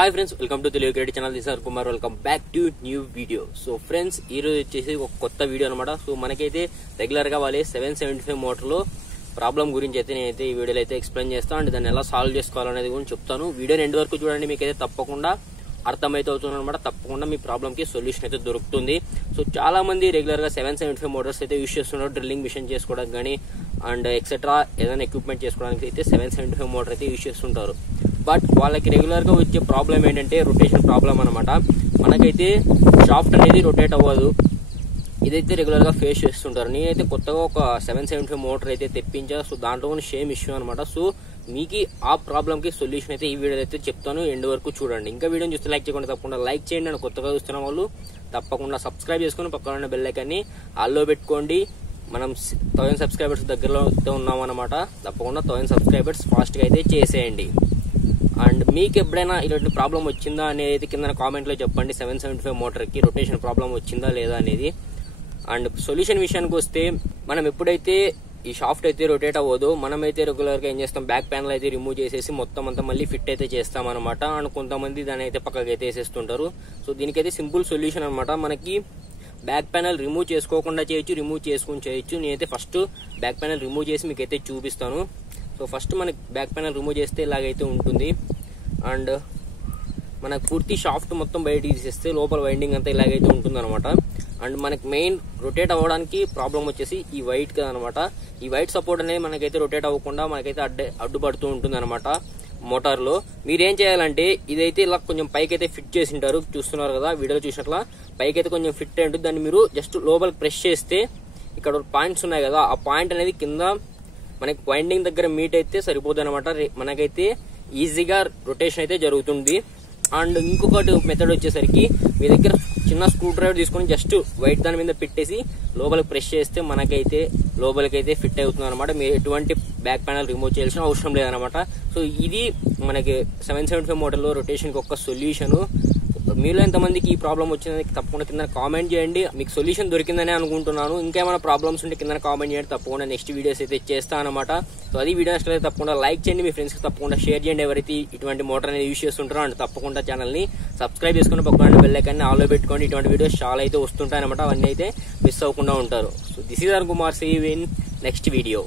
Hi friends, welcome to Telugu creative channel. This R Kumar. Welcome back to new video. So friends, ఈ రోజు వచ్చేసి ఒక కొత్త వీడియో అనమాట. సో మనకైతే రెగ్యులర్ గా వాళ్ళే 775 మోటార్లో ప్రాబ్లం గురించి అయితే నేనైతే ఈ వీడియోలో అయితే ఎక్స్ప్లెయిన్ చేస్తాను అండ్ దాన్ని ఎలా సాల్వ్ చేసుకోవాలనేది కూడా చెప్తాను. వీడియోని ఎండ్ వరకు చూడండి, మీకైతే తప్పకుండా అర్థమైతే అవుతుంది అనమాట. తప్పకుండా మీ ప్రాబ్లమ్ కి సొల్యూషన్ అయితే దొరుకుతుంది. సో చాలా మంది రెగ్యులర్ గా 775 మోటార్స్ అయితే యూజ్ చేస్తున్నారు, డ్రిల్లింగ్ మిషన్ చేసుకోవడానికి కానీ అండ్ ఎక్సెట్రా ఏదైనా ఎక్విప్మెంట్ చేసుకోవడానికి అయితే 775 మోటార్ అయితే యూజ్ చేస్తుంటారు. బట్ వాళ్ళకి రెగ్యులర్ గా వచ్చే ప్రాబ్లం ఏంటంటే రొటేషన్ ప్రాబ్లం అనమాట. మనకైతే షాఫ్ట్ అనేది రొటేట్ అవ్వదు. ఇదైతే రెగ్యులర్ గా ఫేస్ చేస్తుంటారు. నేనైతే కొత్తగా ఒక 775 మోటార్ అయితే తెప్పించా. సో దాంట్లో సేమ్ ఇష్యూ అనమాట. సో మీకు ఆ ప్రాబ్లమ్ కి సొల్యూషన్ అయితే ఈ వీడియో అయితే చెప్తాను, ఎండ్ వరకు చూడండి. ఇంకా వీడియోని చూస్తే లైక్ చేయకుండా తప్పకుండా లైక్ చేయండి. నేను కొత్తగా చూస్తున్న వాళ్ళు తప్పకుండా సబ్స్క్రైబ్ చేసుకుని పక్కన ఉన్న బెల్ ఐకాన్ని ఆల్లో పెట్టుకోండి. మనం 1000 సబ్స్క్రైబర్స్ దగ్గరలో ఉన్నాం అనమాట. తప్పకుండా 1000 సబ్స్క్రైబర్స్ ఫాస్ట్ గా అయితే చేసేయండి. అండ్ మీకు ఎప్పుడైనా ఇలాంటి ప్రాబ్లం వచ్చిందా అనేది కింద కామెంట్ లో చెప్పండి. 775 మోటార్ కి రొటేషన్ ప్రాబ్లం వచ్చిందా లేదా అనేది. అండ్ సొల్యూషన్ విషయానికి వస్తే, మనం ఎప్పుడైతే ఈ షాఫ్ట్ అయితే రొటేట్ అవ్వదు, మనమైతే రెగ్యులర్ గా ఏం చేస్తాం, బ్యాక్ ప్యానల్ అయితే రిమూవ్ చేసేసి మొత్తం అంతా మళ్ళీ ఫిట్ అయితే చేస్తాం అనమాట. అండ్ కొంతమంది దాని అయితే పక్కకి అయితే వేసేస్తుంటారు. సో దీనికైతే సింపుల్ సొల్యూషన్ అనమాట. మనకి బ్యాక్ ప్యానల్ రిమూవ్ చేసుకోకుండా చేయొచ్చు, రిమూవ్ చేసుకుని చేయొచ్చు. నేనైతే ఫస్ట్ బ్యాక్ ప్యానల్ రిమూవ్ చేసి మీకైతే చూపిస్తాను. సో ఫస్ట్ మనకి బ్యాక్ ప్యానల్ రిమూవ్ చేస్తే ఇలాగైతే ఉంటుంది. అండ్ మనకు పూర్తి షాఫ్ట్ మొత్తం బయట తీసేస్తే లోపల వైండింగ్ అంతా ఇలాగైతే ఉంటుంది అనమాట. అండ్ మనకి మెయిన్ రొటేట్ అవ్వడానికి ప్రాబ్లం వచ్చేసి ఈ వైట్ కదా అనమాట. ఈ వైట్ సపోర్ట్ అనేది మనకైతే రొటేట్ అవ్వకుండా మనకైతే అడ్డుపడుతూ ఉంటుంది అనమాట మోటార్ లో. మీరేం చేయాలంటే, ఇదైతే ఇలా కొంచెం పైకి అయితే ఫిట్ చేసి ఉంటారు, చూస్తున్నారు కదా వీడియోలో చూసినట్లా పైకి అయితే కొంచెం ఫిట్ అయి ఉంటుంది. దాన్ని మీరు జస్ట్ లోపలికి ప్రెస్ చేస్తే ఇక్కడ పాయింట్స్ ఉన్నాయి కదా, ఆ పాయింట్ అనేది కింద మనకి వైండింగ్ దగ్గర మీట్ అయితే సరిపోతుంది అనమాట. మనకైతే ఈజీగా రొటేషన్ అయితే జరుగుతుంది. అండ్ ఇంకొకటి మెథడ్ వచ్చేసరికి, మీ దగ్గర చిన్న స్క్రూ డ్రైవర్ తీసుకుని జస్ట్ వైట్ దాని మీద పెట్టేసి లోపలికి ప్రెస్ చేస్తే మనకైతే లోపలికైతే ఫిట్ అవుతుంది అనమాట. మీరు ఎటువంటి బ్యాక్ ప్యానల్ రిమూవ్ చేయాల్సిన అవసరం లేదనమాట. సో ఇది మనకి 775 మోడల్లో రొటేషన్ కి ఒక సొల్యూషన్. మీలో ఎంతమందికి ఈ ప్రాబ్లం వచ్చిందని తప్పకుండా కింద కామెంట్ చేయండి. మీకు సొల్యూషన్ దొరికిందని అనుకుంటున్నాను. ఇంకేమైనా ప్రాబ్లమ్స్ ఉంటే కింద కామెంట్ చేయండి. తప్పకుండా నెక్స్ట్ వీడియోస్ అయితే చేస్తాను అనమాట. సో అది వీడియో నచ్చితే తప్పకుండా లైక్ చేయండి, మీ ఫ్రెండ్స్ కి తప్పకుండా షేర్ చేయండి ఎవరైతే ఇటువంటి మోటార్ అనేది యూజ్ చేస్తుంటారో. అండ్ తప్పకుండా ఛానల్ ని సబ్స్క్రైబ్ చేసుకుని పక్కన బెల్ ఐకాన్ని ఆల్లో పెట్టుకోండి. ఇటువంటి వీడియోస్ చాలా అయితే వస్తుంటాయి అనమాట. అవన్నీ అయితే మిస్ అవ్వకుండా ఉంటారు. So this is R Kumar. See you in next video.